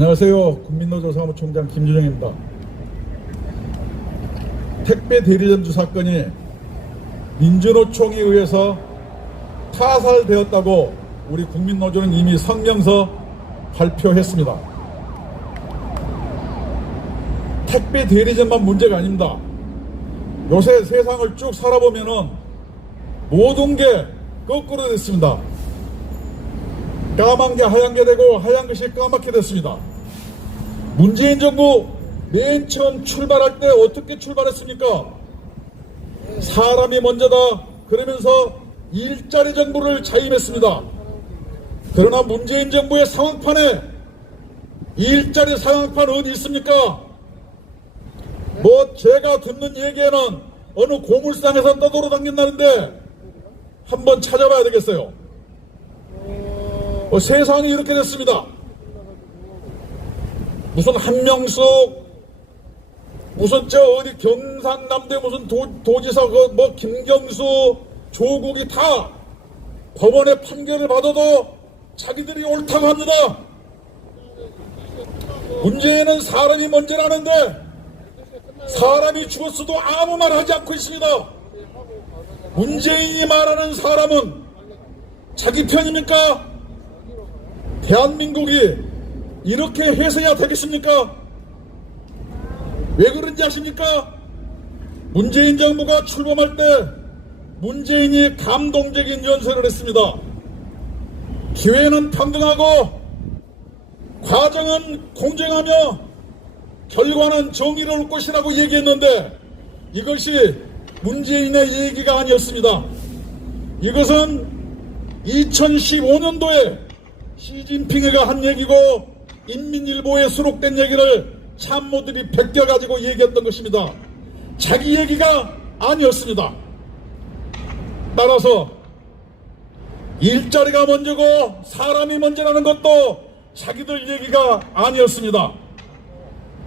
안녕하세요. 국민노조 사무총장 김준영입니다. 택배 대리점주 사건이 민주노총에 의해서 타살되었다고 우리 국민노조는 이미 성명서 발표했습니다. 택배 대리점만 문제가 아닙니다. 요새 세상을 쭉 살아보면은 모든 게 거꾸로 됐습니다. 까만 게 하얀 게 되고 하얀 것이 까맣게 됐습니다. 문재인 정부 맨 처음 출발할 때 어떻게 출발했습니까? 사람이 먼저다 그러면서 일자리 정부를 자임했습니다. 그러나 문재인 정부의 상황판에 일자리 상황판 어디 있습니까? 뭐 제가 듣는 얘기에는 어느 고물상에서 떠돌아다닌다는데 한번 찾아봐야 되겠어요. 세상이 이렇게 됐습니다. 무슨 한명숙, 무슨 저 어디 경상남도에 무슨 도지사 뭐 김경수, 조국이 다 법원의 판결을 받아도 자기들이 옳다고 합니다. 문제는 사람이 먼저라는데 사람이 죽었어도 아무 말 하지 않고 있습니다. 문재인이 말하는 사람은 자기 편입니까? 대한민국이 이렇게 해서야 되겠습니까? 왜 그런지 아십니까? 문재인 정부가 출범할 때 문재인이 감동적인 연설을 했습니다. 기회는 평등하고 과정은 공정하며 결과는 정의로울 것이라고 얘기했는데 이것이 문재인의 얘기가 아니었습니다. 이것은 2015년도에 시진핑이가 한 얘기고 인민일보에 수록된 얘기를 참모들이 베껴가지고 얘기했던 것입니다. 자기 얘기가 아니었습니다. 따라서 일자리가 먼저고 사람이 먼저라는 것도 자기들 얘기가 아니었습니다.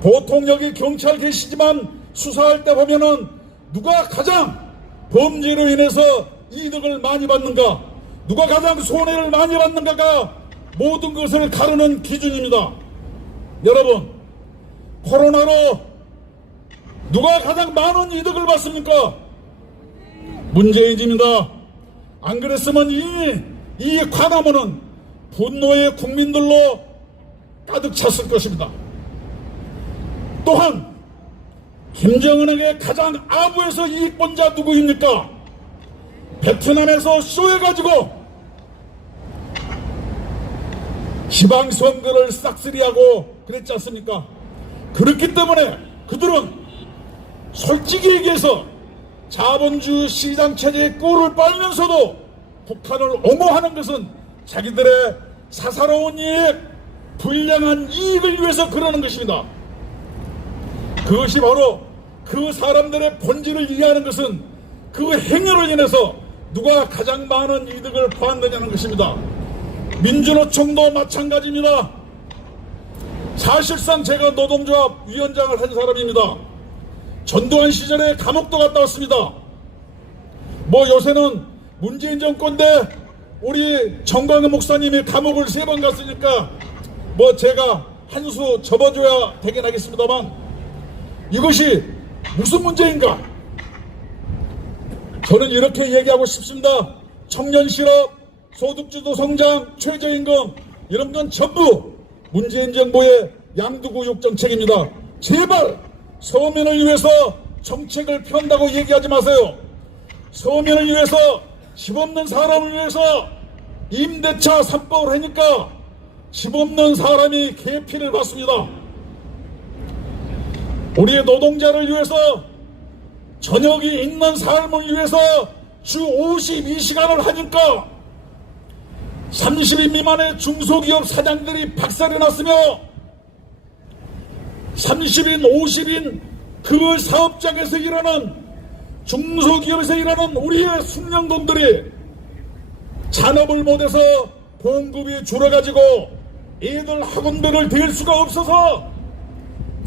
보통 여기 경찰 계시지만 수사할 때 보면은 누가 가장 범죄로 인해서 이득을 많이 받는가, 누가 가장 손해를 많이 받는가가 모든 것을 가르는 기준입니다. 여러분, 코로나로 누가 가장 많은 이득을 받습니까? 문재인입니다. 안 그랬으면 이 광화문은 분노의 국민들로 가득 찼을 것입니다. 또한 김정은에게 가장 아부에서 이익본자 누구입니까? 베트남에서 쇼해가지고 지방선거를 싹쓸이하고 그랬지 않습니까? 그렇기 때문에 그들은 솔직히 얘기해서 자본주의 시장체제의 꿀을 빨면서도 북한을 옹호하는 것은 자기들의 사사로운 이익, 불량한 이익을 위해서 그러는 것입니다. 그것이 바로 그 사람들의 본질을 이해하는 것은 그 행위를 인해서 누가 가장 많은 이득을 보았느냐는 것입니다. 민주노총도 마찬가지입니다. 사실상 제가 노동조합 위원장을 한 사람입니다. 전두환 시절에 감옥도 갔다 왔습니다. 뭐 요새는 문재인 정권 때 우리 정광훈 목사님이 감옥을 3번 갔으니까 뭐 제가 한 수 접어줘야 되긴 하겠습니다만 이것이 무슨 문제인가? 저는 이렇게 얘기하고 싶습니다. 청년 실업, 소득주도 성장, 최저임금 이런 건 전부 문재인 정부의 양두구육 정책입니다. 제발 서민을 위해서 정책을 편다고 얘기하지 마세요. 서민을 위해서, 집 없는 사람을 위해서 임대차 3법을 하니까 집 없는 사람이 개피를 받습니다. 우리의 노동자를 위해서, 저녁이 있는 삶을 위해서 주 52시간을 하니까 30인 미만의 중소기업 사장들이 박살이 났으며 30인, 50인 그 사업장에서 일하는 중소기업에서 일하는 우리의 숙련공들이 잔업을 못해서 봉급이 줄어가지고 애들 학원비를 댈 수가 없어서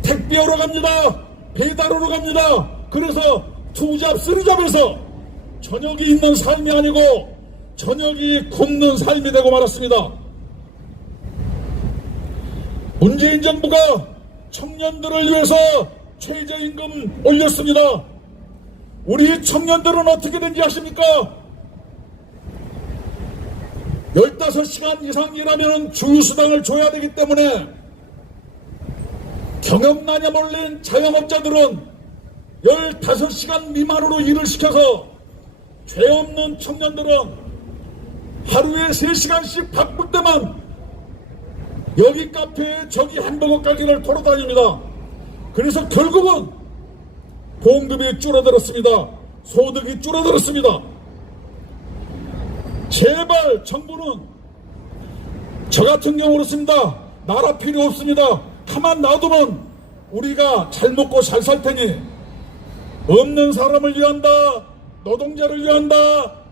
택배하러 갑니다. 배달하러 갑니다. 그래서 투잡, 쓰리잡에서 저녁이 있는 삶이 아니고 저녁이 굶는 삶이 되고 말았습니다. 문재인 정부가 청년들을 위해서 최저임금 올렸습니다. 우리 청년들은 어떻게 된지 아십니까? 15시간 이상 일하면 주휴수당을 줘야 되기 때문에 경영난에 몰린 자영업자들은 15시간 미만으로 일을 시켜서 죄 없는 청년들은 하루에 3시간씩 바쁠 때만 여기 카페에 저기 햄버거 가게를 돌아다닙니다. 그래서 결국은 봉급이 줄어들었습니다. 소득이 줄어들었습니다. 제발 정부는 저 같은 경우 그렇습니다. 나라 필요 없습니다. 가만 놔두면 우리가 잘 먹고 잘 살 테니 없는 사람을 위한다, 노동자를 위한다,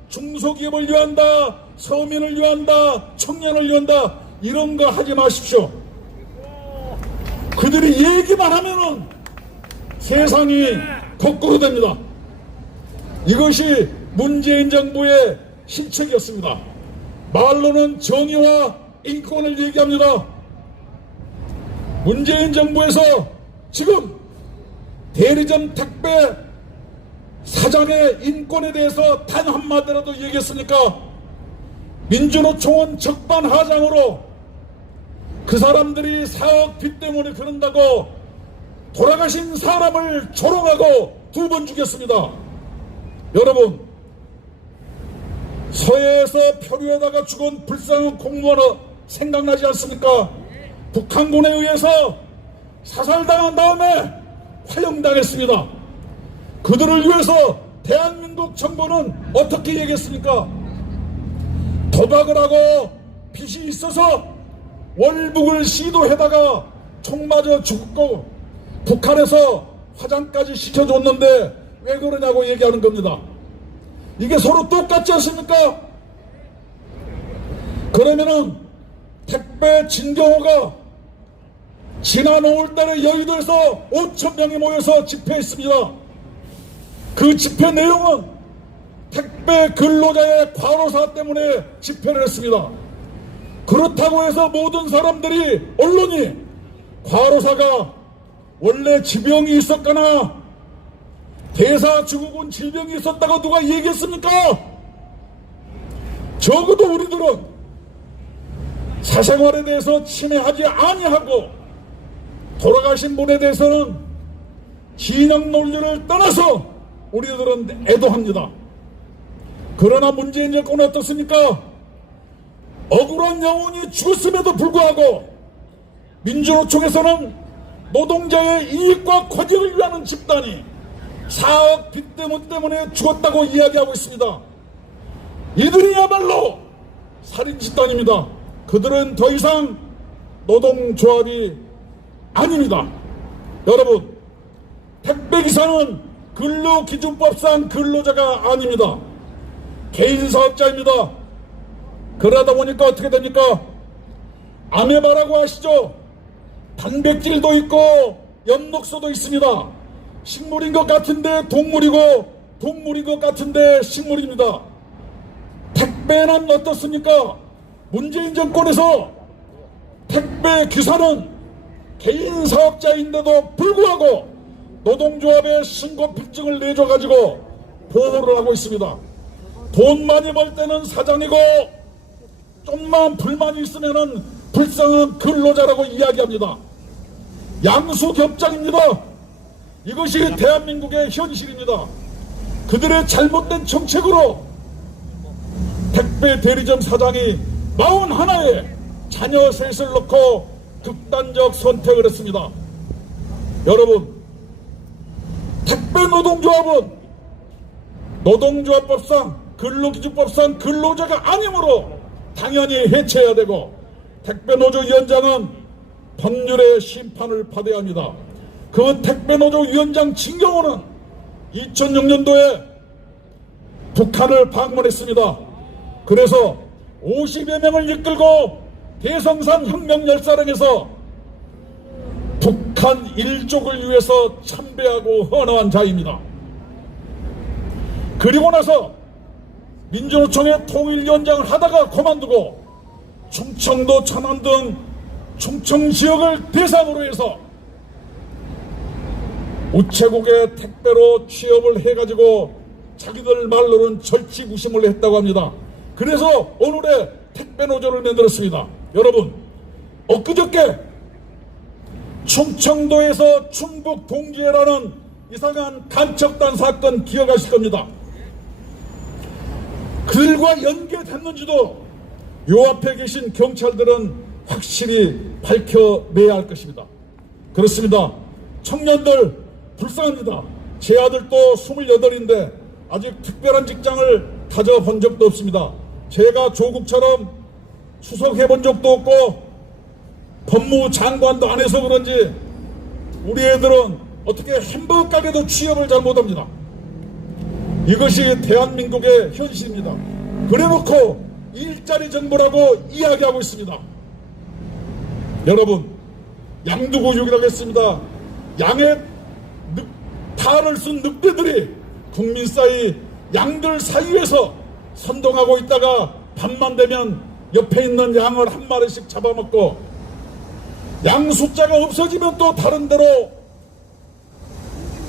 중소기업을 위한다, 서민을 위한다, 청년을 위한다, 이런 거 하지 마십시오. 그들이 얘기만 하면은 세상이 거꾸로 됩니다. 이것이 문재인 정부의 실책이었습니다. 말로는 정의와 인권을 얘기합니다. 문재인 정부에서 지금 대리점 택배 사장의 인권에 대해서 단 한마디라도 얘기했습니까? 민주노총은 적반하장으로 그 사람들이 사억 빚 때문에 그런다고 돌아가신 사람을 조롱하고 2번 죽였습니다. 여러분, 서해에서 표류하다가 죽은 불쌍한 공무원 생각나지 않습니까? 북한군에 의해서 사살당한 다음에 화형당했습니다. 그들을 위해서 대한민국 정부는 어떻게 얘기했습니까? 도박을 하고 빚이 있어서 월북을 시도해다가 총 맞아 죽고 북한에서 화장까지 시켜줬는데 왜 그러냐고 얘기하는 겁니다. 이게 서로 똑같지 않습니까? 그러면은 택배 진경호가 지난 5월달에 여의도에서 5,000명이 모여서 집회했습니다. 그 집회 내용은 택배 근로자의 과로사 때문에 집회를 했습니다. 그렇다고 해서 모든 사람들이, 언론이 과로사가 원래 지병이 있었거나 대사증후군 질병이 있었다고 누가 얘기했습니까? 적어도 우리들은 사생활에 대해서 침해하지 아니하고 돌아가신 분에 대해서는 진영 논리를 떠나서 우리들은 애도합니다. 그러나 문재인 정권은 어떻습니까? 억울한 영혼이 죽었음에도 불구하고 민주노총에서는 노동자의 이익과 권익을 위하는 집단이 4억 빚 때문에 죽었다고 이야기하고 있습니다. 이들이야말로 살인 집단입니다. 그들은 더 이상 노동조합이 아닙니다. 여러분, 택배기사는 근로기준법상 근로자가 아닙니다. 개인사업자입니다. 그러다 보니까 어떻게 됩니까? 아메바라고 아시죠? 단백질도 있고 엽록소도 있습니다. 식물인 것 같은데 동물이고 동물인 것 같은데 식물입니다. 택배는 어떻습니까? 문재인 정권에서 택배 기사는 개인 사업자인데도 불구하고 노동조합에 신고필증을 내줘가지고 보호를 하고 있습니다. 돈 많이 벌 때는 사장이고 좀만 불만이 있으면은 불쌍한 근로자라고 이야기합니다. 양수겹장입니다. 이것이 대한민국의 현실입니다. 그들의 잘못된 정책으로 택배 대리점 사장이 41에 자녀 셋을 놓고 극단적 선택을 했습니다. 여러분, 택배 노동조합은 노동조합법상 근로기준법상 근로자가 아니므로 당연히 해체해야 되고 택배노조 위원장은 법률의 심판을 받아야 합니다. 그 택배노조 위원장 진경호는 2006년도에 북한을 방문했습니다. 그래서 50여 명을 이끌고 대성산 혁명열사령에서 북한 일족을 위해서 참배하고 헌화한 자입니다. 그리고 나서 민주노총의 통일위원장을 하다가 그만두고 충청도, 천안 등 충청 지역을 대상으로 해서 우체국에 택배로 취업을 해가지고 자기들 말로는 절치부심을 했다고 합니다. 그래서 오늘의 택배 노조를 만들었습니다. 여러분, 엊그저께 충청도에서 충북 동지회라는 이상한 간척단 사건 기억하실 겁니다. 그들과 연계됐는지도 요 앞에 계신 경찰들은 확실히 밝혀내야 할 것입니다. 그렇습니다. 청년들 불쌍합니다. 제 아들도 28인데 아직 특별한 직장을 가져본 적도 없습니다. 제가 조국처럼 수석해본 적도 없고 법무부 장관도 안 해서 그런지 우리 애들은 어떻게 햄버거 가게도 취업을 잘 못합니다. 이것이 대한민국의 현실입니다. 그래놓고 일자리 정부라고 이야기하고 있습니다. 여러분, 양두구육이라고 했습니다. 양의 탈을 쓴 늑대들이 국민 사이 양들 사이에서 선동하고 있다가 밤만 되면 옆에 있는 양을 한 마리씩 잡아먹고 양 숫자가 없어지면 또 다른 데로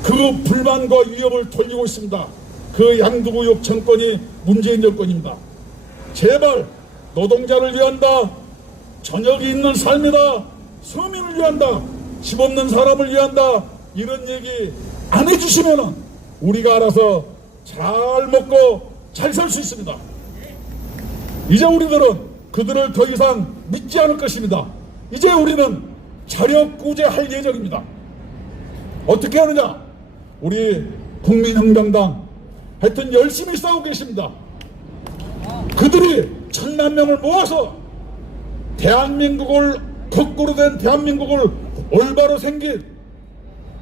그 불만과 위협을 돌리고 있습니다. 그 양두구육 정권이 문재인 정권입니다. 제발 노동자를 위한다, 저녁이 있는 삶이다, 서민을 위한다, 집 없는 사람을 위한다, 이런 얘기 안 해주시면은 우리가 알아서 잘 먹고 잘 살 수 있습니다. 이제 우리들은 그들을 더 이상 믿지 않을 것입니다. 이제 우리는 자력구제할 예정입니다. 어떻게 하느냐? 우리 국민혁명당 하여튼 열심히 싸우고 계십니다. 그들이 1000만 명을 모아서 대한민국을 거꾸로 된 대한민국을 올바로 생긴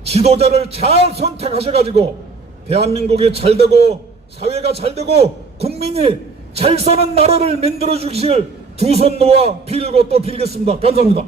지도자를 잘 선택하셔가지고 대한민국이 잘되고 사회가 잘되고 국민이 잘 사는 나라를 만들어 주실 두 손 놓아 빌고 또 빌겠습니다. 감사합니다.